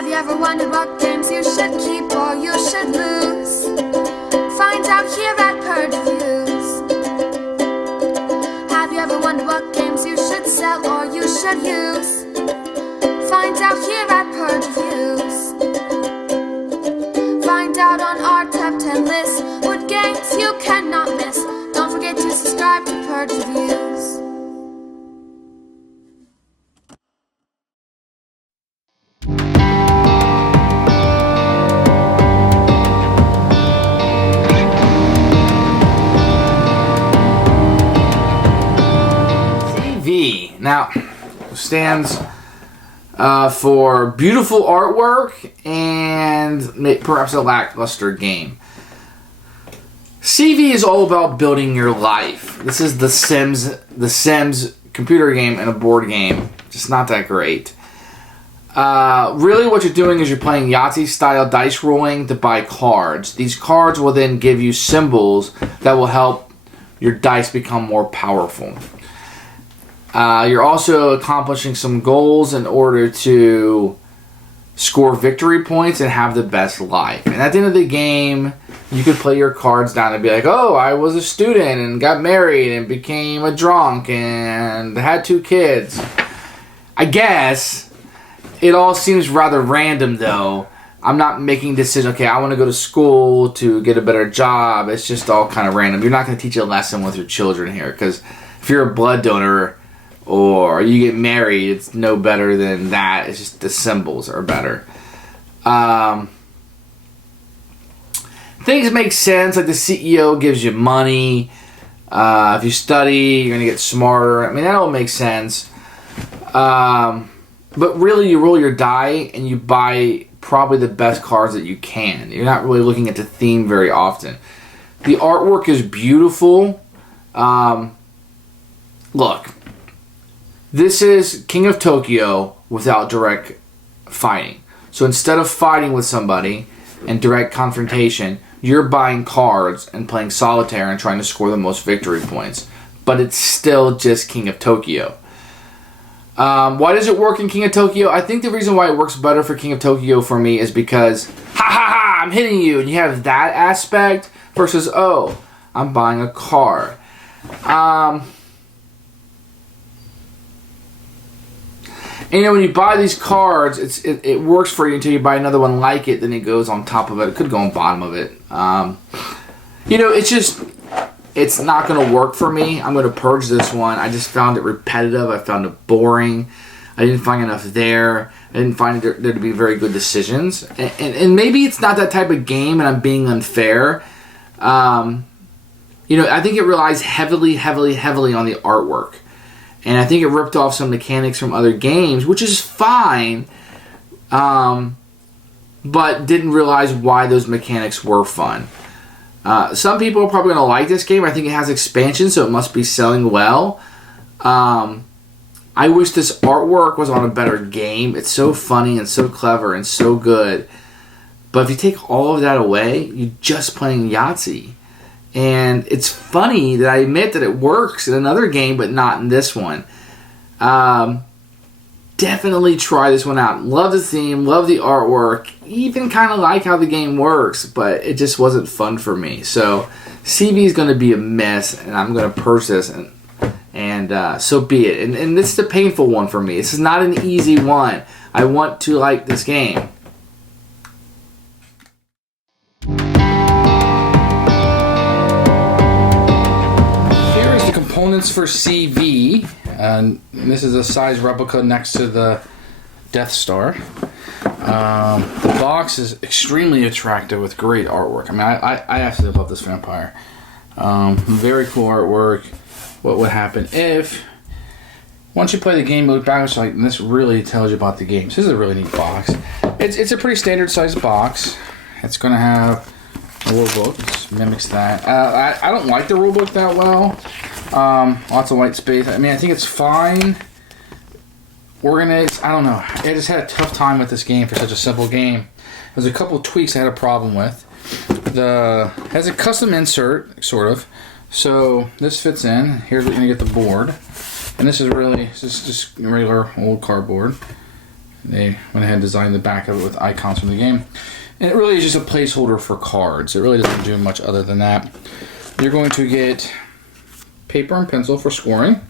Have you ever wondered what games you should keep or you should lose? Find out here at Purge Reviews. Have you ever wondered what games you should sell or you should use? Find out here at Purge Reviews. Find out on our top 10 list what games you cannot miss. Don't forget to subscribe to Purge Reviews. CV now stands for beautiful artwork and perhaps a lackluster game. CV is all about building your life. This is the Sims computer game and a board game. Just not that great. Really what you're doing is you're playing Yahtzee style dice rolling to buy cards. These cards will then give you symbols that will help your dice become more powerful. You're also accomplishing some goals in order to score victory points and have the best life. And at the end of the game, you could play your cards down and be like, oh, I was a student and got married and became a drunk and had 2 kids. I guess it all seems rather random, though. I'm not making decisions. Okay, I want to go to school to get a better job. It's just all kind of random. You're not going to teach a lesson with your children here, because if you're a blood donor or you get married, it's no better than that. It's just the symbols are better. Things make sense, like the CEO gives you money. If you study, you're going to get smarter. I mean, that all makes sense. But really, you roll your die and you buy probably the best cards that you can. You're not really looking at the theme very often. The artwork is beautiful. Look, this is King of Tokyo without direct fighting. So instead of fighting with somebody and direct confrontation, you're buying cards and playing solitaire and trying to score the most victory points. But it's still just King of Tokyo. Why does it work in King of Tokyo? I think the reason why it works better for King of Tokyo for me is because, ha ha ha, I'm hitting you. And you have that aspect versus, oh, I'm buying a card. And, you know, when you buy these cards, it works for you until you buy another one like it. Then it goes on top of it. It could go on bottom of it. You know, it's not going to work for me. I'm going to purge this one. I just found it repetitive. I found it boring. I didn't find enough there. I didn't find there to be very good decisions. And maybe it's not that type of game and I'm being unfair. You know, I think it relies heavily on the artwork. And I think it ripped off some mechanics from other games, which is fine, but didn't realize why those mechanics were fun. Some people are probably going to like this game. I think it has expansion, so it must be selling well. I wish this artwork was on a better game. It's so funny and so clever and so good. But if you take all of that away, you're just playing Yahtzee. And it's funny that I admit that it works in another game, but not in this one. Definitely try this one out. Love the theme, love the artwork, even kind of like how the game works, but it just wasn't fun for me. So CV is going to be a mess, and I'm going to purge this, and so be it. And this is the painful one for me. This is not an easy one. I want to like this game. Components for CV, and this is a size replica next to the Death Star. The box is extremely attractive with great artwork. I mean, I absolutely love this vampire. Very cool artwork. What would happen if once you play the game, you look back, it's like, and this really tells you about the game. So this is a really neat box. It's a pretty standard sized box. It's going to have a rule book. This mimics that. I don't like the rule book that well. Lots of white space. I mean, I think it's fine. Organized. I don't know. I just had a tough time with this game for such a simple game. There's a couple of tweaks I had a problem with. It has a custom insert, sort of. So this fits in. Here's what you're gonna get the board, and this is really just regular old cardboard. They went ahead and designed the back of it with icons from the game. And it really is just a placeholder for cards. It really doesn't do much other than that. You're going to get paper and pencil for scoring.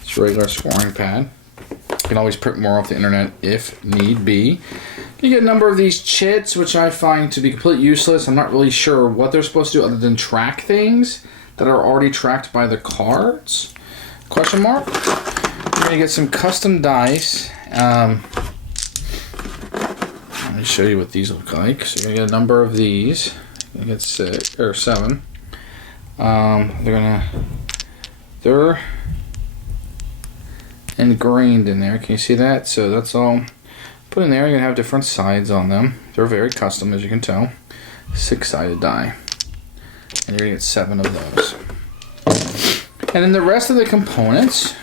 It's a regular scoring pad. You can always print more off the internet if need be. You get a number of these chits, which I find to be completely useless. I'm not really sure what they're supposed to do other than track things that are already tracked by the cards. Question mark. You're going to get some custom dice. Let me show you what these look like. So you're going to get a number of these. You're going to get 6 or 7. They're ingrained in there. Can you see that? So that's all put in there. You're going to have different sides on them. They're very custom, as you can tell. 6-sided die. And you're going to get 7 of those. And then the rest of the components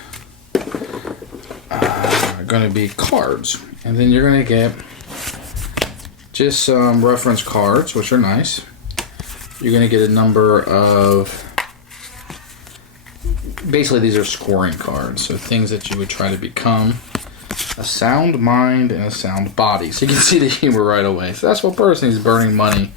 are going to be cards. And then you're going to get just some reference cards, which are nice. You're going to get a number of... Basically, these are scoring cards. So things that you would try to become. A sound mind and a sound body. So you can see the humor right away. So that's what person is burning money.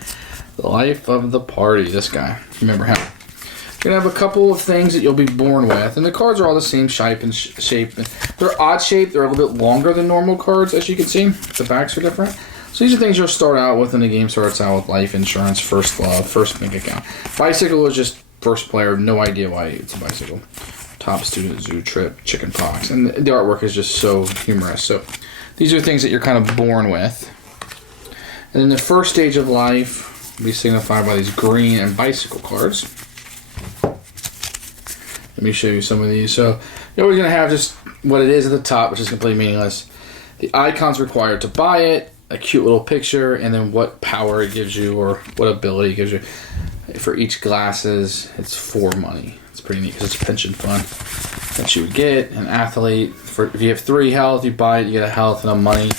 The life of the party. This guy. Remember him. You're going to have a couple of things that you'll be born with. And the cards are all the same shape. They're odd shaped. They're a little bit longer than normal cards, as you can see. The backs are different. So these are things you'll start out with, and the game starts out with life insurance, first love, first bank account. Bicycle is just first player. No idea why it's a bicycle. Top student, zoo trip, chicken pox. And the artwork is just so humorous. So these are things that you're kind of born with. And then the first stage of life will be signified by these green and bicycle cards. Let me show you some of these. So you're always going to have just what it is at the top, which is completely meaningless. The icons required to buy it, a cute little picture, and then what power it gives you or what ability it gives you. For each glasses, it's 4 money. It's pretty neat because it's a pension fund that you would get. An athlete, if you have 3 health, you buy it, you get a health and a money.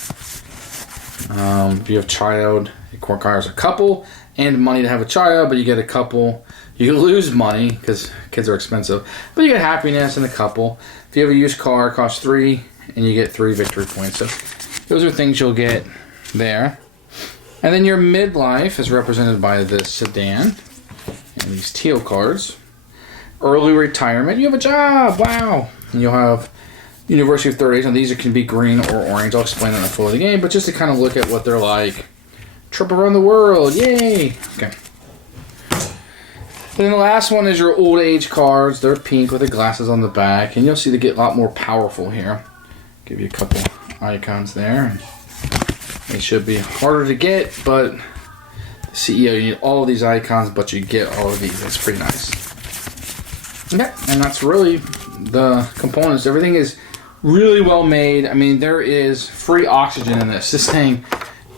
If you have child, it requires a couple and money to have a child, but you get a couple. You lose money because kids are expensive, but you get happiness and a couple. If you have a used car, it costs 3, and you get 3 victory points. So those are things you'll get there. And then your midlife is represented by this sedan and these teal cards. Early retirement, you have a job, wow. And you'll have University of 30s, and these can be green or orange. I'll explain that in the flow of the game, but just to kind of look at what they're like. Trip around the world, yay! Okay. Then the last one is your old age cards. They're pink with the glasses on the back, and you'll see they get a lot more powerful here. Give you a couple icons there. They should be harder to get, but the CEO, you need all of these icons, but you get all of these. That's pretty nice. Okay, and that's really the components. Everything is really well made. I mean, there is free oxygen in this. This thing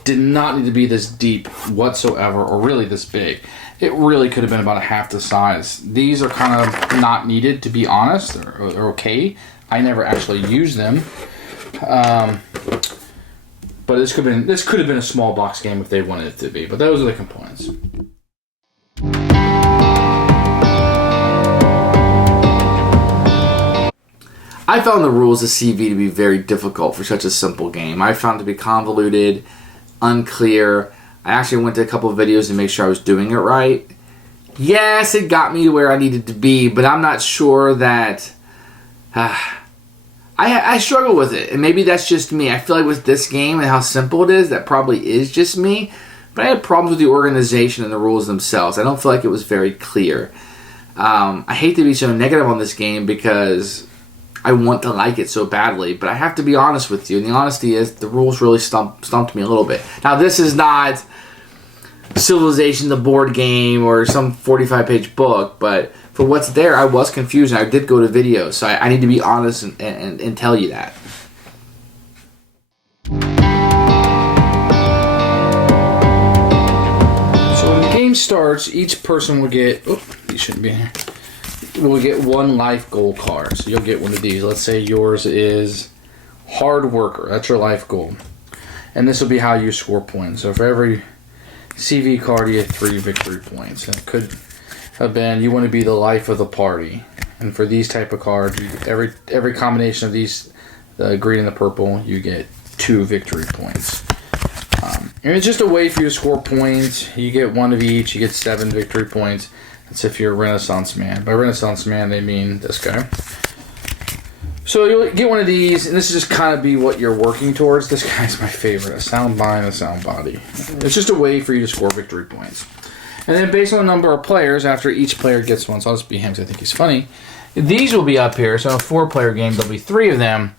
did not need to be this deep whatsoever, or really this big. It really could have been about half the size. These are kind of not needed, to be honest. They're okay. I never actually use them. But this could have been a small box game if they wanted it to be. But those are the components. I found the rules of CV to be very difficult for such a simple game. I found it to be convoluted, unclear. I actually went to a couple of videos to make sure I was doing it right. Yes, it got me to where I needed to be, but I'm not sure that... I struggle with it, and maybe that's just me. I feel like with this game and how simple it is, that probably is just me. But I had problems with the organization and the rules themselves. I don't feel like it was very clear. I hate to be so negative on this game because I want to like it so badly, but I have to be honest with you, and the honesty is the rules really stumped me a little bit. Now, this is not Civilization, the board game, or some 45-page book, but for what's there, I was confused, and I did go to videos, so I need to be honest and tell you that. So when the game starts, each person will get... Oh, you shouldn't be here. Will get 1 life goal card. So you'll get one of these. Let's say yours is hard worker. That's your life goal. And this will be how you score points. So for every CV card, you get 3 victory points. And it could have been you want to be the life of the party. And for these type of cards, every combination of these, the green and the purple, you get 2 victory points. And it's just a way for you to score points. You get 1 of each. You get 7 victory points. That's if you're a Renaissance man. By Renaissance man, they mean this guy. So you'll get one of these, and this is just kind of be what you're working towards. This guy's my favorite. A sound mind, a sound body. It's just a way for you to score victory points. And then based on the number of players, after each player gets one, so I'll just be him because I think he's funny. These will be up here. So in a 4-player game, there'll be 3 of them.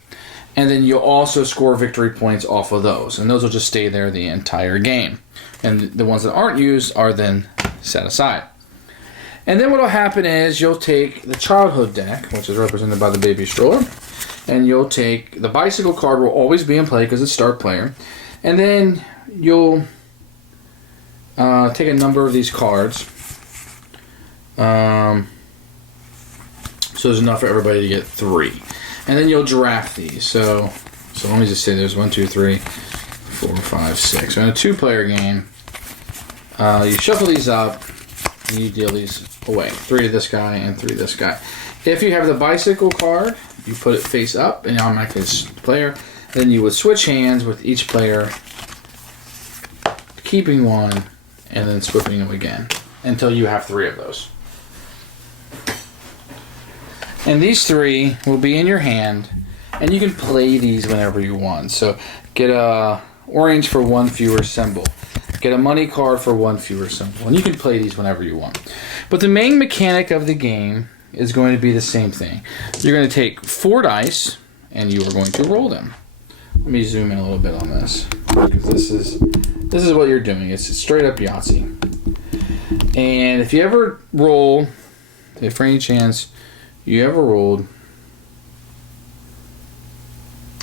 And then you'll also score victory points off of those. And those will just stay there the entire game. And the ones that aren't used are then set aside. And then what will happen is you'll take the childhood deck, which is represented by the baby stroller. And you'll take the bicycle card will always be in play because it's start player. And then you'll take a number of these cards. So there's enough for everybody to get 3. And then you'll draft these. So let me just say there's 1, 2, 3, 4, 5, 6. So in a 2-player game, you shuffle these up and you deal these away. 3 to this guy and 3 to this guy. If you have the bicycle card, you put it face up and automatically it's the player. Then you would switch hands with each player, keeping one and then flipping them again until you have 3 of those. And these 3 will be in your hand, and you can play these whenever you want. So get a orange for 1 fewer symbol. Get a money card for 1 fewer symbol. And you can play these whenever you want. But the main mechanic of the game is going to be the same thing. You're going to take 4 dice, and you are going to roll them. Let me zoom in a little bit on this, because this is what you're doing. It's straight up Yahtzee. And if you ever roll, for any chance you ever rolled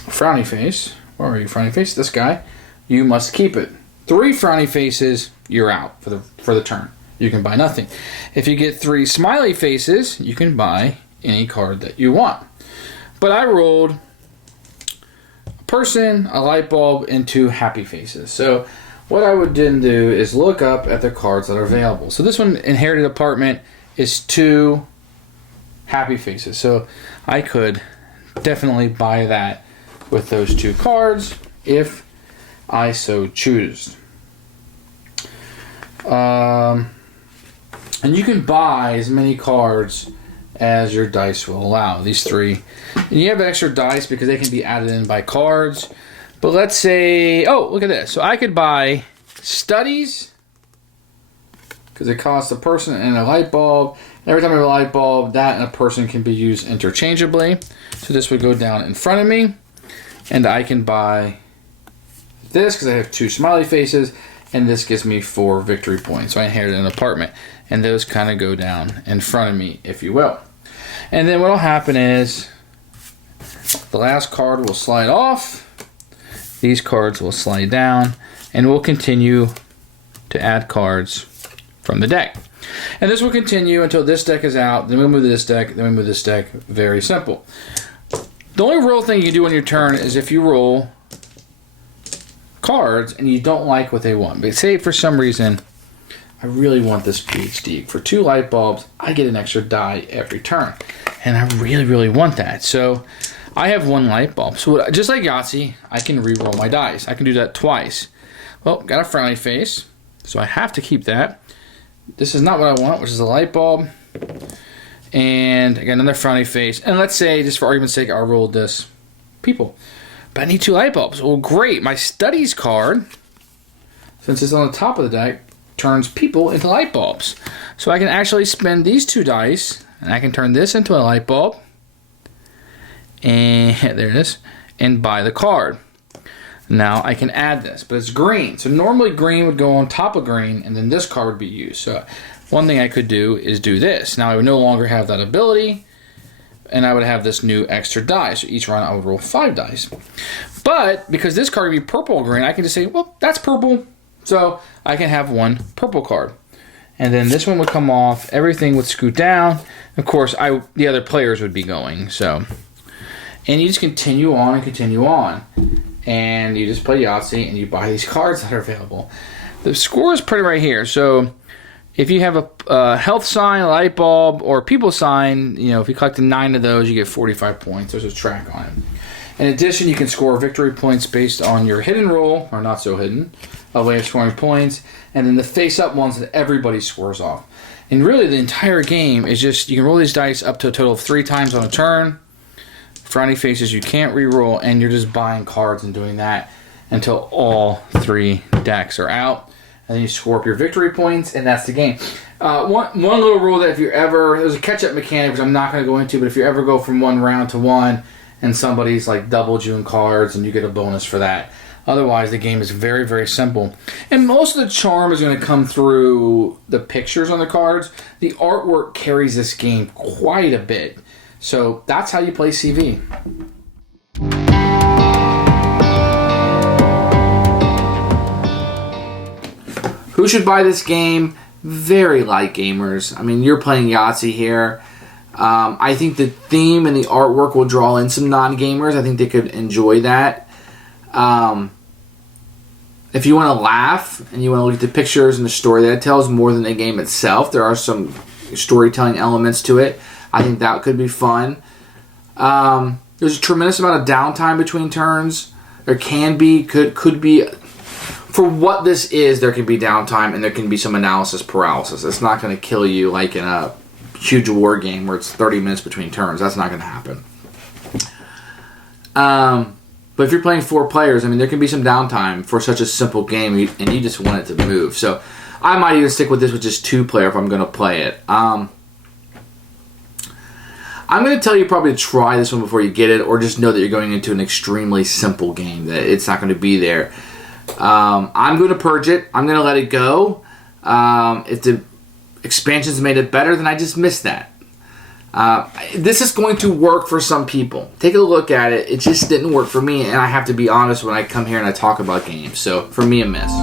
frowny face, where are you, frowny face? This guy, you must keep it. 3 frowny faces, you're out for the turn. You can buy nothing. If you get 3 smiley faces, you can buy any card that you want. But I rolled a person, a light bulb, and 2 happy faces. So what I would then do is look up at the cards that are available. So this one, inherited apartment, is 2 happy faces. So I could definitely buy that with those 2 cards if I so choose. And you can buy as many cards as your dice will allow. These 3. And you have extra dice because they can be added in by cards. But let's say, oh, look at this. So I could buy studies because it costs a person and a light bulb. Every time I have a light bulb, that and a person can be used interchangeably. So this would go down in front of me. And I can buy this because I have 2 smiley faces. And this gives me 4 victory points. So I inherited an apartment. And those kind of go down in front of me, if you will. And then what will happen is the last card will slide off. These cards will slide down. And we'll continue to add cards from the deck. And this will continue until this deck is out. Then we'll move to this deck. Then we move this deck. Very simple. The only real thing you can do on your turn is if you roll cards and you don't like what they want. But say for some reason, I really want this PhD. For 2 light bulbs, I get an extra die every turn. And I really, really want that. So I have 1 light bulb. So just like Yahtzee, I can re-roll my dice. I can do that twice. Well, got a frowny face. So I have to keep that. This is not what I want, which is a light bulb. And I got another frowny face. And let's say, just for argument's sake, I rolled this people. But I need 2 light bulbs. Well, great. My studies card, since it's on the top of the deck, turns people into light bulbs. So I can actually spend these 2 dice, and I can turn this into a light bulb. And there it is. And buy the card. Now I can add this, but it's green. So normally green would go on top of green, and then this card would be used. So one thing I could do is do this. Now I would no longer have that ability, and I would have this new extra die. So each round I would roll 5 dice. But because this card would be purple or green, I can just say, well, that's purple. So I can have 1 purple card. And then this one would come off. Everything would scoot down. Of course, the other players would be going. So, and you just continue on and continue on. And you just play Yahtzee and you buy these cards that are available. The score is pretty right here. So if you have a health sign, a light bulb, or a people sign, if you collect 9 of those, you get 45 points. There's a track on it. In addition, you can score victory points based on your hidden roll, or not so hidden, a way of scoring points, and then the face-up ones that everybody scores off. And really, the entire game is just, you can roll these dice up to a total of 3 times on a turn. For any faces you can't re-roll, and you're just buying cards and doing that until all 3 decks are out. And then you score up your victory points, and that's the game. One little rule that if you ever, there's a catch-up mechanic, which I'm not going to go into, but if you ever go from one round to one, and somebody's like doubled you in cards, and you get a bonus for that. Otherwise, the game is very, very simple. And most of the charm is going to come through the pictures on the cards. The artwork carries this game quite a bit. So that's how you play CV. Who should buy this game? Very light gamers. I mean, you're playing Yahtzee here. I think the theme and the artwork will draw in some non-gamers. I think they could enjoy that. If you want to laugh and you want to look at the pictures and the story that it tells more than the game itself, there are some storytelling elements to it. I think that could be fun. There's a tremendous amount of downtime between turns. There can be, could be. For what this is, there can be downtime and there can be some analysis paralysis. It's not going to kill you like in a huge war game where it's 30 minutes between turns. That's not going to happen. But if you're playing 4 players, I mean, there can be some downtime for such a simple game and you just want it to move. So I might even stick with this with just 2 player if I'm going to play it. I'm going to tell you probably to try this one before you get it, or just know that you're going into an extremely simple game, that it's not going to be there. I'm going to purge it. I'm going to let it go. If the expansions made it better, then I just missed that. This is going to work for some people. Take a look at it. It just didn't work for me, and I have to be honest when I come here and I talk about games. So, for me, a miss.